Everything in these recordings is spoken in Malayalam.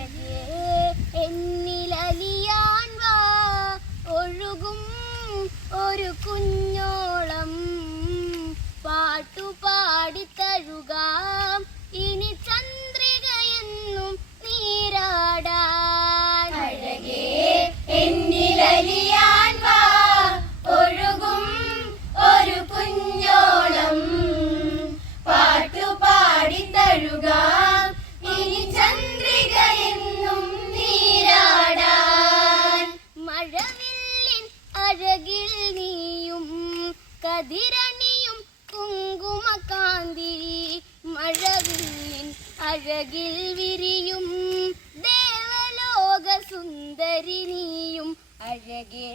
അഴകേ കതിരണിയും കുങ്കുമകാന്തി മഴവില്ലിൻ അഴകിൽ വിരിയും ദേവലോക സുന്ദരി നീയും അഴകേ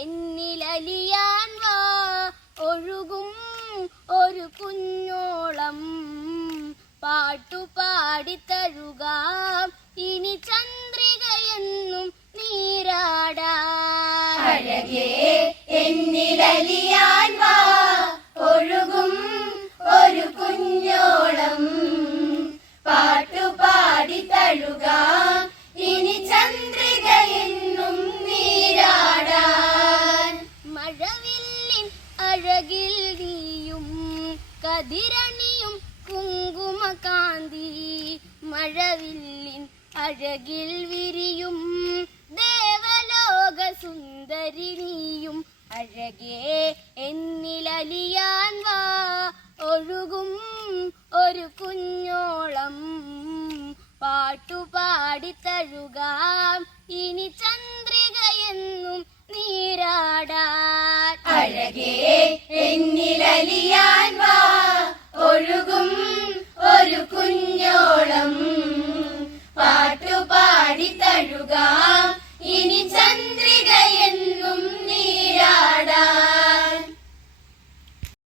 എന്നിലലിയാൻ വാ. ഒഴുകും ഒരു കുഞ്ഞോളം പാട്ടുപാടി തഴുകാം ഇനി ചന്ദ്രികയെന്നും നീരാടാ. അഴകേ എന്നിലലിയാൻ വാ. കതിരണിയും കുങ്കുമകാന്തി മഴവില്ലിൻ അഴകിൽ വിരിയും ദേവലോക സുന്ദരിനിയും അഴകേ എന്നിലലിയാൻ വാ ഒഴുകും ഒരു കുഞ്ഞോളം പാട്ടുപാടി തഴുകാം ഇനി ചന്ദ്രികയെന്നും